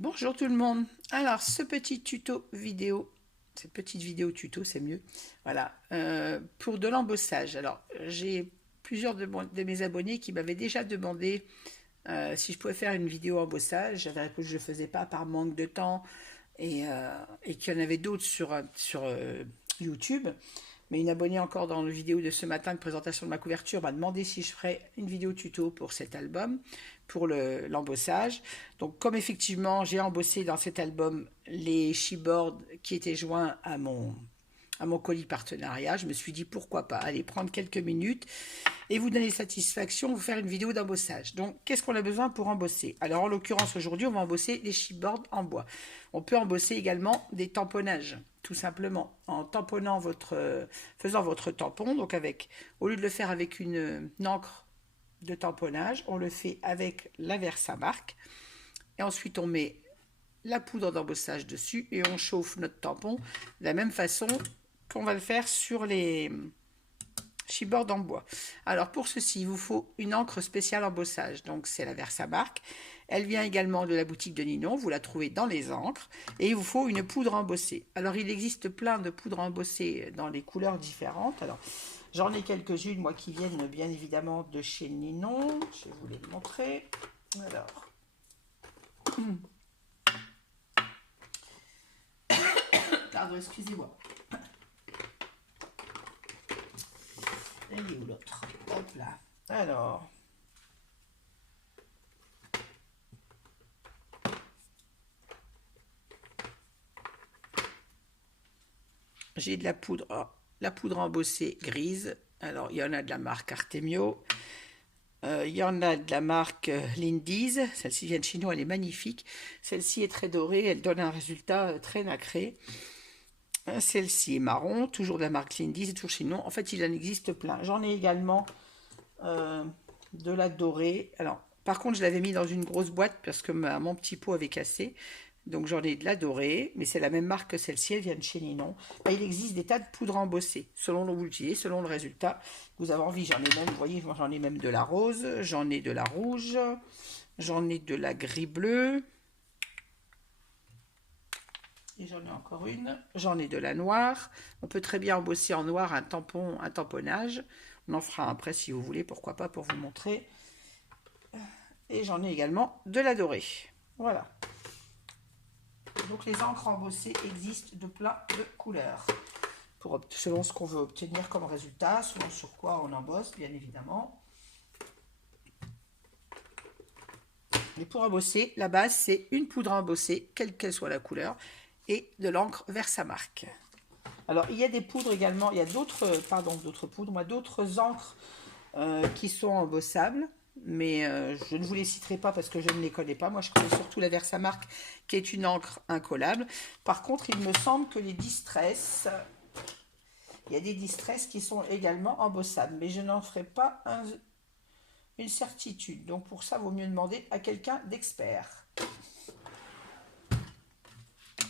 Bonjour tout le monde. Alors, ce petit tuto vidéo, cette petite vidéo tuto, c'est mieux. Voilà, pour de l'embossage. Alors, j'ai plusieurs de mes abonnés qui m'avaient déjà demandé si je pouvais faire une vidéo embossage. J'avais répondu que je ne le faisais pas par manque de temps et qu'il y en avait d'autres sur YouTube. Mais une abonnée encore dans la vidéo de ce matin de présentation de ma couverture m'a demandé si je ferais une vidéo tuto pour cet album, pour l'embossage. Donc comme effectivement j'ai embossé dans cet album les chipboards qui étaient joints à mon colis partenariat, je me suis dit pourquoi pas aller prendre quelques minutes et vous donner satisfaction, vous faire une vidéo d'embossage. Donc qu'est-ce qu'on a besoin pour embosser? Alors en l'occurrence aujourd'hui on va embosser les chipboards en bois. On peut embosser également des tamponnages, tout simplement en tamponnant faisant votre tampon. Donc au lieu de le faire avec une encre de tamponnage, on le fait avec la Versamark. Et ensuite on met la poudre d'embossage dessus et on chauffe notre tampon de la même façon qu'on va le faire sur les chipboard en bois. Alors pour ceci, il vous faut une encre spéciale embossage. Donc c'est la Versamark. Elle vient également de la boutique de Ninon. Vous la trouvez dans les encres. Et il vous faut une poudre embossée. Alors il existe plein de poudres embossées dans les couleurs différentes. Alors j'en ai quelques-unes, moi, qui viennent bien évidemment de chez Ninon. Je vais vous les montrer. Alors. Pardon, excusez-moi. Elle est où l'autre? Hop là. Alors. J'ai de la poudre embossée grise. Alors, il y en a de la marque Artemio. Il y en a de la marque Lindy's. Celle-ci vient de chez nous, elle est magnifique. Celle-ci est très dorée, elle donne un résultat très nacré. Celle-ci est marron, toujours de la marque Lindy's et toujours chez nous. En fait, il en existe plein. J'en ai également euh, de la dorée. Alors, par contre, je l'avais mis dans une grosse boîte parce que mon petit pot avait cassé. Donc j'en ai de la dorée, mais c'est la même marque que celle-ci, elle vient de chez Ninon. Bah, il existe des tas de poudres embossées, selon où vous l'utilisez, selon le résultat. Vous avez envie, j'en ai même, vous voyez, j'en ai même de la rose, j'en ai de la rouge, j'en ai de la gris-bleu, et j'en ai encore une, j'en ai de la noire. On peut très bien embosser en noir un tampon, un tamponnage. On en fera un après si vous voulez, pourquoi pas, pour vous montrer. Et j'en ai également de la dorée. Voilà. Donc les encres embossées existent de plein de couleurs, selon ce qu'on veut obtenir comme résultat, selon sur quoi on embosse, bien évidemment. Mais pour embosser, la base, c'est une poudre embossée, quelle qu'elle soit la couleur, et de l'encre Versamark. Alors, il y a des poudres également, il y a d'autres poudres, d'autres encres qui sont embossables, mais je ne vous les citerai pas parce que je ne les connais pas. Moi, je connais surtout la Versamark, qui est une encre incollable. Par contre, il me semble que les Distress, il y a des Distress qui sont également embossables, mais je n'en ferai pas une certitude. Donc pour ça, il vaut mieux demander à quelqu'un d'expert.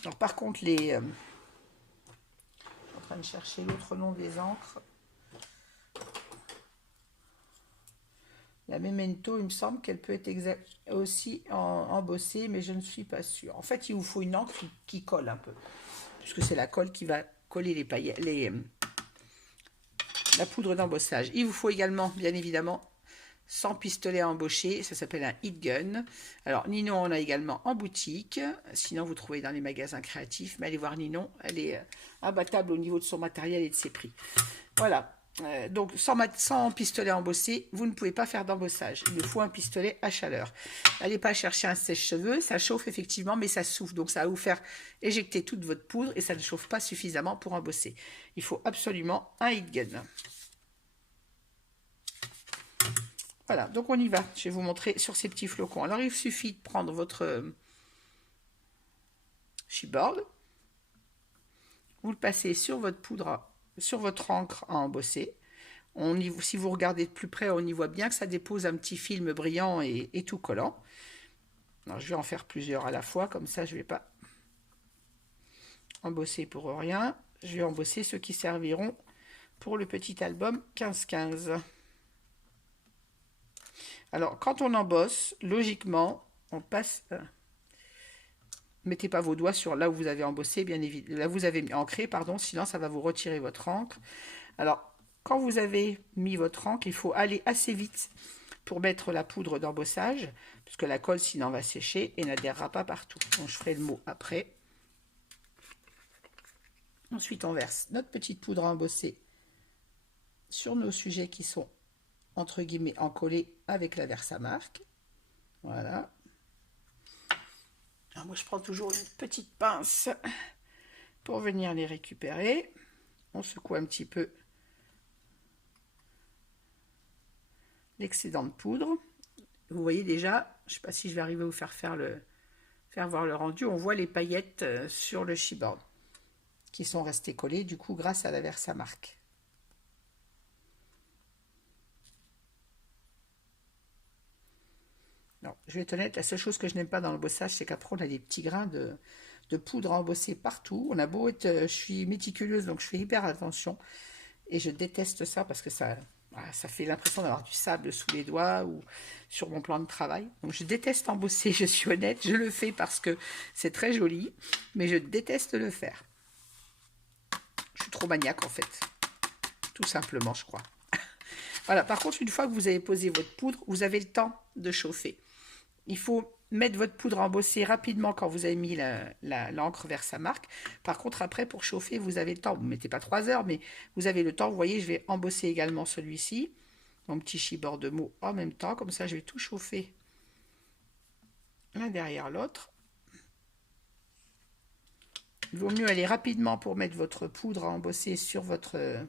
Alors par contre, je suis en train de chercher l'autre nom des encres. La Memento, il me semble qu'elle peut être aussi embossée, mais je ne suis pas sûre. En fait, il vous faut une encre qui colle un peu, puisque c'est la colle qui va coller les paillettes, la poudre d'embossage. Il vous faut également, bien évidemment, 100 pistolets à embaucher, ça s'appelle un heat gun. Alors Ninon on a également en boutique, sinon vous trouvez dans les magasins créatifs, mais allez voir Ninon, elle est imbattable au niveau de son matériel et de ses prix. Voilà, donc sans pistolet embossé, vous ne pouvez pas faire d'embossage. Il vous faut un pistolet à chaleur. N'allez pas chercher un sèche-cheveux, ça chauffe effectivement, mais ça souffle, donc ça va vous faire éjecter toute votre poudre et ça ne chauffe pas suffisamment pour embosser. Il faut absolument un heat gun. Voilà, donc on y va. Je vais vous montrer sur ces petits flocons. Alors, il suffit de prendre votre chipboard, vous le passez sur votre poudre, sur votre encre à embosser. Si vous regardez de plus près, on y voit bien que ça dépose un petit film brillant et tout collant. Alors, je vais en faire plusieurs à la fois, comme ça, je ne vais pas embosser pour rien. Je vais embosser ceux qui serviront pour le petit album 15-15. Alors, quand on embosse, logiquement, on passe mettez pas vos doigts sur là où vous avez embossé, bien évidemment, là où vous avez ancré, pardon, sinon ça va vous retirer votre encre. Alors, quand vous avez mis votre encre, il faut aller assez vite pour mettre la poudre d'embossage, parce que la colle sinon va sécher et n'adhérera pas partout. Donc je ferai le mot après. Ensuite, on verse notre petite poudre embossée sur nos sujets qui sont entre guillemets encollés avec la Versamark. Voilà. Alors moi, je prends toujours une petite pince pour venir les récupérer. On secoue un petit peu l'excédent de poudre. Vous voyez déjà, je ne sais pas si je vais arriver à vous faire voir le rendu, on voit les paillettes sur le chipboard qui sont restées collées du coup grâce à la Versamark. Non, je vais être honnête, la seule chose que je n'aime pas dans l'embossage, c'est qu'après on a des petits grains de poudre embossée partout. On a beau être, je suis méticuleuse, donc je fais hyper attention. Et je déteste ça parce que ça fait l'impression d'avoir du sable sous les doigts ou sur mon plan de travail. Donc je déteste embosser, je suis honnête. Je le fais parce que c'est très joli, mais je déteste le faire. Je suis trop maniaque en fait. Tout simplement, je crois. Voilà, par contre, une fois que vous avez posé votre poudre, vous avez le temps de chauffer. Il faut mettre votre poudre embossée rapidement quand vous avez mis l'encre Versamark. Par contre, après, pour chauffer, vous avez le temps. Vous ne mettez pas 3 heures, mais vous avez le temps. Vous voyez, je vais embosser également celui-ci. Mon petit chibord de mots en même temps. Comme ça, je vais tout chauffer l'un derrière l'autre. Il vaut mieux aller rapidement pour mettre votre poudre à embosser sur votre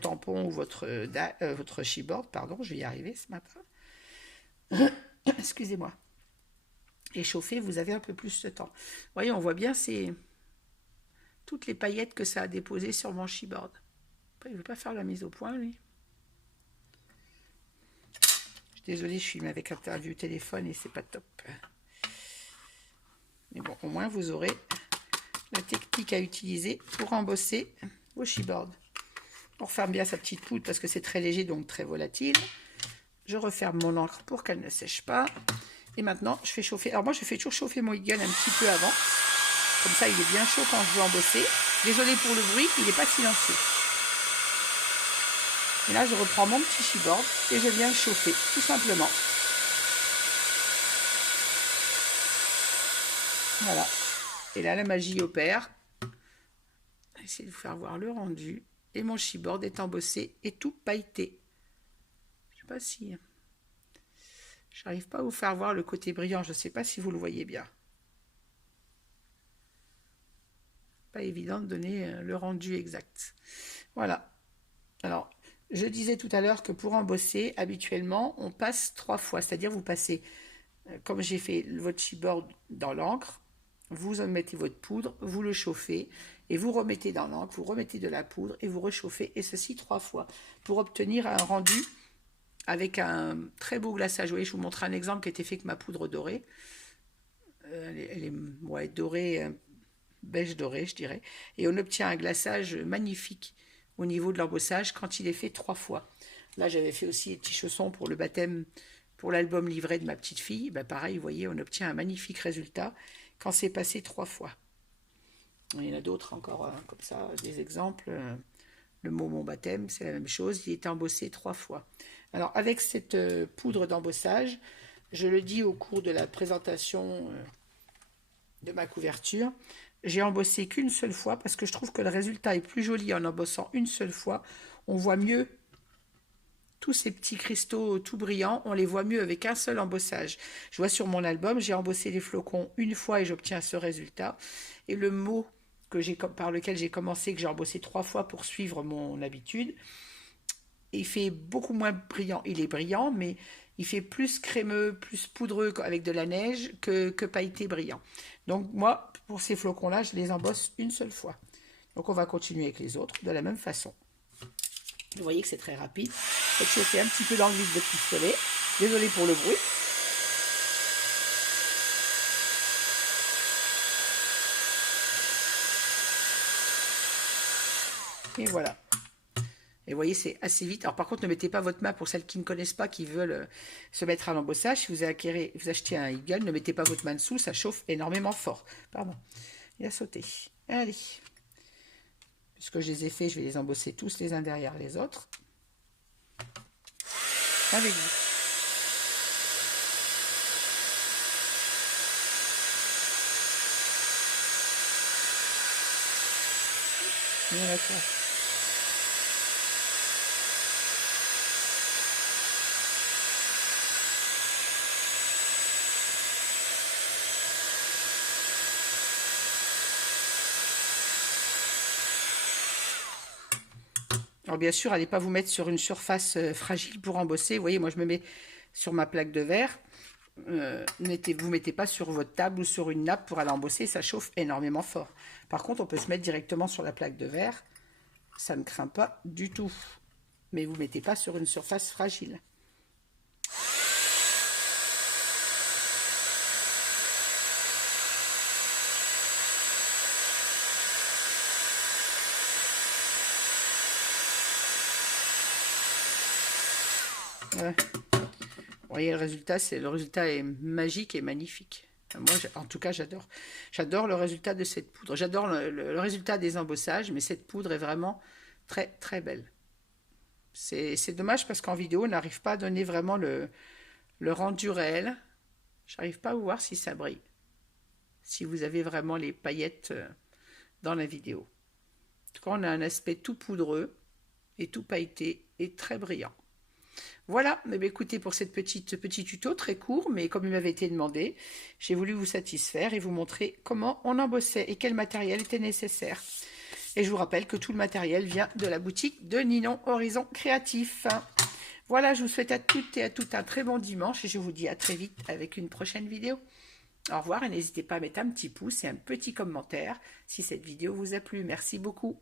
tampon ou votre chibord. Pardon, je vais y arriver ce matin. Excusez-moi. Et chauffer, vous avez un peu plus de temps. Vous voyez, on voit bien toutes les paillettes que ça a déposées sur mon chibord. Il ne veut pas faire la mise au point, lui. Je suis désolée, je filme avec un vieux téléphone et c'est pas top. Mais bon, au moins, vous aurez la technique à utiliser pour embosser vos chibords. On referme bien sa petite poudre parce que c'est très léger, donc très volatile. Je referme mon encre pour qu'elle ne sèche pas. Et maintenant, je fais chauffer. Alors moi, je fais toujours chauffer mon gun un petit peu avant. Comme ça, il est bien chaud quand je veux embosser. Désolé pour le bruit, il n'est pas silencieux. Et là, je reprends mon petit chibord et je viens le chauffer, tout simplement. Voilà. Et là, la magie opère. Je vais essayer de vous faire voir le rendu. Et mon chibord est embossé et tout pailleté. Je ne sais pas si... J'arrive pas à vous faire voir le côté brillant. Je ne sais pas si vous le voyez bien. Pas évident de donner le rendu exact. Voilà. Alors, je disais tout à l'heure que pour embosser, habituellement, on passe 3 fois. C'est-à-dire, vous passez, comme j'ai fait votre chibord dans l'encre, vous mettez votre poudre, vous le chauffez, et vous remettez dans l'encre, vous remettez de la poudre, et vous réchauffez, et ceci 3 fois, pour obtenir un rendu avec un très beau glaçage. Vous voyez, je vous montre un exemple qui a été fait avec ma poudre dorée. Elle est dorée, beige doré, je dirais. Et on obtient un glaçage magnifique au niveau de l'embossage quand il est fait 3 fois. Là, j'avais fait aussi des petits chaussons pour le baptême, pour l'album livré de ma petite fille. Ben, pareil, vous voyez, on obtient un magnifique résultat quand c'est passé 3 fois. Il y en a d'autres encore, comme ça, des exemples. Le mot mon baptême, c'est la même chose. Il est embossé 3 fois. Alors, avec cette poudre d'embossage, je le dis au cours de la présentation de ma couverture, j'ai embossé qu'une seule fois parce que je trouve que le résultat est plus joli en embossant une seule fois. On voit mieux tous ces petits cristaux tout brillants, on les voit mieux avec un seul embossage. Je vois sur mon album, j'ai embossé les flocons une fois et j'obtiens ce résultat. Et le mot par lequel j'ai commencé, que j'ai embossé 3 fois pour suivre mon habitude, il fait beaucoup moins brillant. Il est brillant, mais il fait plus crémeux, plus poudreux avec de la neige que pailleté brillant. Donc moi, pour ces flocons-là, je les embosse une seule fois. Donc on va continuer avec les autres de la même façon. Vous voyez que c'est très rapide. Faites chauffer un petit peu dans le vide de pistolet. Désolé pour le bruit. Et voilà. Et vous voyez, c'est assez vite. Alors par contre, ne mettez pas votre main, pour celles qui ne connaissent pas, qui veulent se mettre à l'embossage. Si vous achetez un Eagle, ne mettez pas votre main dessous, ça chauffe énormément fort. Pardon, il a sauté. Allez. Puisque je les ai faits, je vais les embosser tous les uns derrière les autres. Avec vous. Voilà quoi. Alors bien sûr, allez pas vous mettre sur une surface fragile pour embosser. Vous voyez, moi je me mets sur ma plaque de verre. Vous mettez pas sur votre table ou sur une nappe pour aller embosser, ça chauffe énormément fort. Par contre, on peut se mettre directement sur la plaque de verre. Ça ne craint pas du tout. Mais vous mettez pas sur une surface fragile. Ouais. Vous voyez, le résultat est magique et magnifique. Moi, en tout cas, j'adore. J'adore le résultat de cette poudre. J'adore le résultat des embossages, mais cette poudre est vraiment très, très belle. C'est dommage parce qu'en vidéo, on n'arrive pas à donner vraiment le rendu réel. J'arrive pas à voir si ça brille. Si vous avez vraiment les paillettes dans la vidéo. En tout cas, on a un aspect tout poudreux et tout pailleté et très brillant. Voilà, mais écoutez, pour ce petit tuto très court, mais comme il m'avait été demandé, j'ai voulu vous satisfaire et vous montrer comment on embossait et quel matériel était nécessaire. Et je vous rappelle que tout le matériel vient de la boutique de Ninon Horizon Créatif. Voilà, je vous souhaite à toutes et à tous un très bon dimanche et je vous dis à très vite avec une prochaine vidéo. Au revoir et n'hésitez pas à mettre un petit pouce et un petit commentaire si cette vidéo vous a plu. Merci beaucoup.